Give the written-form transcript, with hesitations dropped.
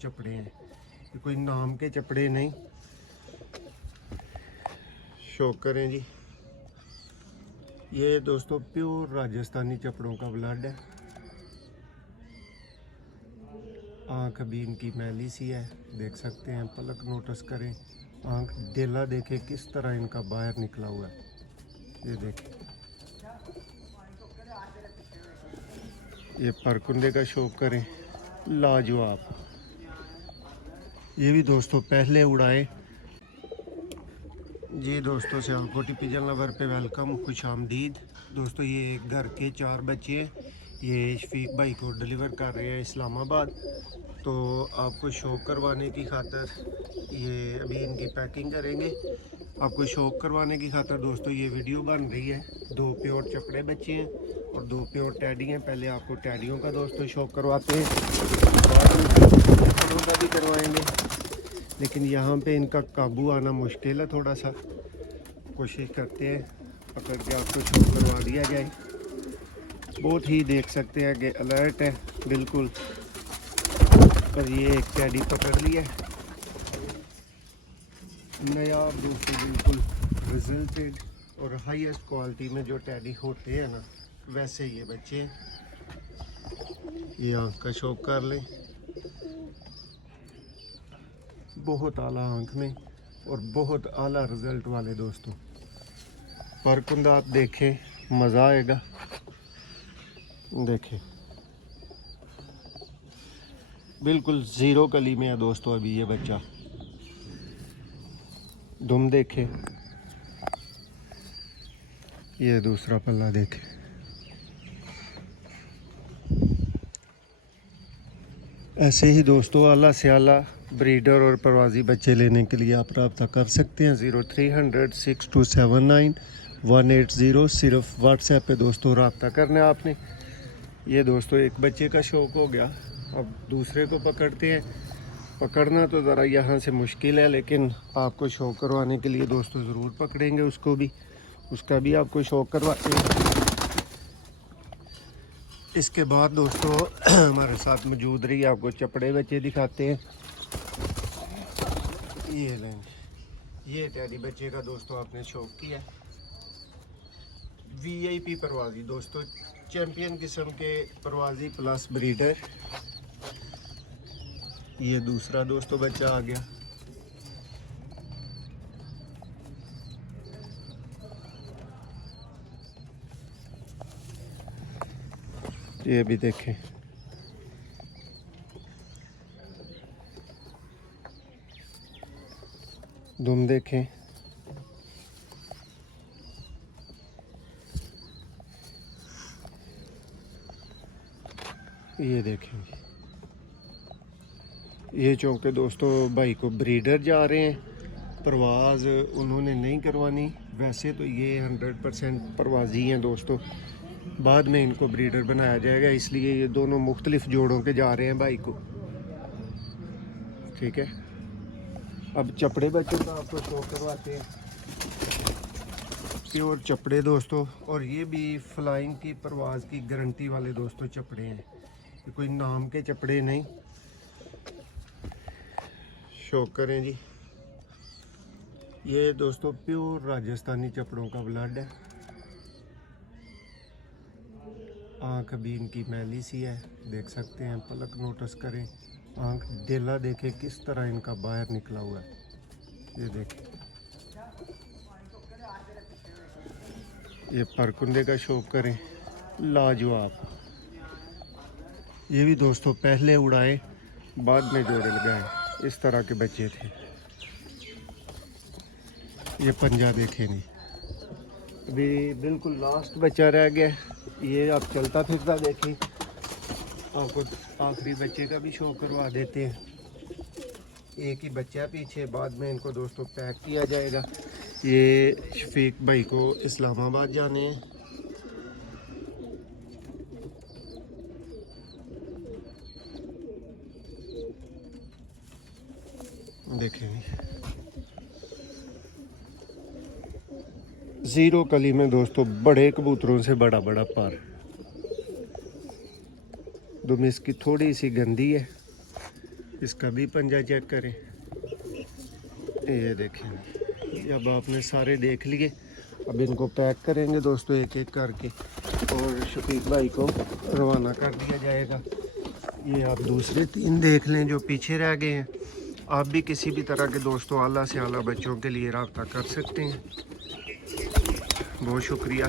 चपड़े हैं, ये कोई नाम के चपड़े नहीं। शौक करें जी, ये दोस्तों प्योर राजस्थानी चपड़ों का ब्लड है। आँख अभी इनकी मैली सी है, देख सकते हैं। पलक नोटिस करें, आँख डेला देखे किस तरह इनका बाहर निकला हुआ है। ये देखें, ये परकुंदे का शौक करें, लाजवाब। ये भी दोस्तों पहले उड़ाए जी। दोस्तों सियालकोटी पिजन लवर पे वेलकम, खुश आमदीद। दोस्तों ये घर के 4 बच्चे हैं, ये शफीक भाई को डिलीवर कर रहे हैं इस्लामाबाद। तो आपको शौक करवाने की खातर ये अभी इनकी पैकिंग करेंगे। आपको शौक करवाने की खातर दोस्तों ये वीडियो बन रही है। 2 प्योर चपड़े बच्चे हैं और 2 प्योर टैडी हैं। पहले आपको टैडियों का दोस्तों शौक करवाते हैं, बाद में भी करवाएंगे। लेकिन यहाँ पे इनका काबू आना मुश्किल है थोड़ा सा। कोशिश करते हैं पकड़ के आपको शौक करवा दिया जाए। बहुत ही देख सकते हैं कि अलर्ट है बिल्कुल। पर ये एक टैडी पकड़ लिया नया दोस्तों, बिल्कुल रिजल्टेड और हाईएस्ट क्वालिटी में जो टैडी होते हैं ना, वैसे ये बच्चे। ये आँख का शौक कर लें, बहुत आला आँख में और बहुत आला रिजल्ट वाले दोस्तों। परकुंदा आप देखें, मज़ा आएगा। देखें बिल्कुल ज़ीरो कली में है दोस्तों अभी ये बच्चा। दुम देखें, ये दूसरा पल्ला देखें। ऐसे ही दोस्तों आला से आला ब्रीडर और प्रवासी बच्चे लेने के लिए आप रब्ता कर सकते हैं 0300 6279 180। सिर्फ व्हाट्सएप पे दोस्तों रब्ता करना है आपने। ये दोस्तों एक बच्चे का शौक हो गया, अब दूसरे को पकड़ते हैं। पकड़ना तो ज़रा यहाँ से मुश्किल है, लेकिन आपको शौक करवाने के लिए दोस्तों ज़रूर पकड़ेंगे उसको भी। उसका भी आपको शौक करवाते हैं। इसके बाद दोस्तों हमारे साथ मौजूद रही, आपको चपड़े बच्चे दिखाते हैं। ये लेंगे, ये टैडी बच्चे का दोस्तों आपने शौक किया। वीआईपी परवाजी दोस्तों, चैंपियन किस्म के परवाजी प्लस ब्रीडर। ये दूसरा दोस्तों बच्चा आ गया। ये भी देखें, दुम देखें। ये देखें, ये चौके दोस्तों भाई को ब्रीडर जा रहे हैं। परवाज़ उन्होंने नहीं करवानी, वैसे तो ये 100% परवाजी हैं दोस्तों। बाद में इनको ब्रीडर बनाया जाएगा, इसलिए ये दोनों मुख्तलिफ जोड़ों के जा रहे हैं भाई को। ठीक है, अब चपड़े बच्चों का आपको शौक करवाते हैं। प्योर चपड़े दोस्तों, और ये भी फ्लाइंग की परवाज़ की गारंटी वाले दोस्तों चपड़े हैं। ये कोई नाम के चपड़े नहीं। शौक करें जी, ये दोस्तों प्योर राजस्थानी चपड़ों का ब्लड है। आँख अभी इनकी मैली सी है, देख सकते हैं। पलक नोटिस करें, आँख डेला देखे किस तरह इनका बाहर निकला हुआ है। ये देखें, ये परकुंदे का शौक करें, लाजवाब। ये भी दोस्तों पहले उड़ाए, बाद में जोड़े लगाए, इस तरह के बच्चे थे। ये पंजा देखे नहीं, अभी बिल्कुल लास्ट बच्चा रह गया। ये आप चलता फिरता देखें। आपको आखिरी बच्चे का भी शौक करवा देते हैं। एक ही बच्चा पीछे, बाद में इनको दोस्तों पैक किया जाएगा। ये शफीक भाई को इस्लामाबाद जाने हैं। देखें, ज़ीरो कली में दोस्तों बड़े कबूतरों से बड़ा बड़ा पर। दुम इसकी थोड़ी सी गंदी है, इसका भी पंजा चेक करें। ये देखें, अब आपने सारे देख लिए, अब इनको पैक करेंगे दोस्तों एक एक करके और शफीक भाई को रवाना कर दिया जाएगा। ये आप दूसरे 3 देख लें जो पीछे रह गए हैं। आप भी किसी भी तरह के दोस्तों आला से आला बच्चों के लिए रब्ता कर सकते हैं। बहुत शुक्रिया।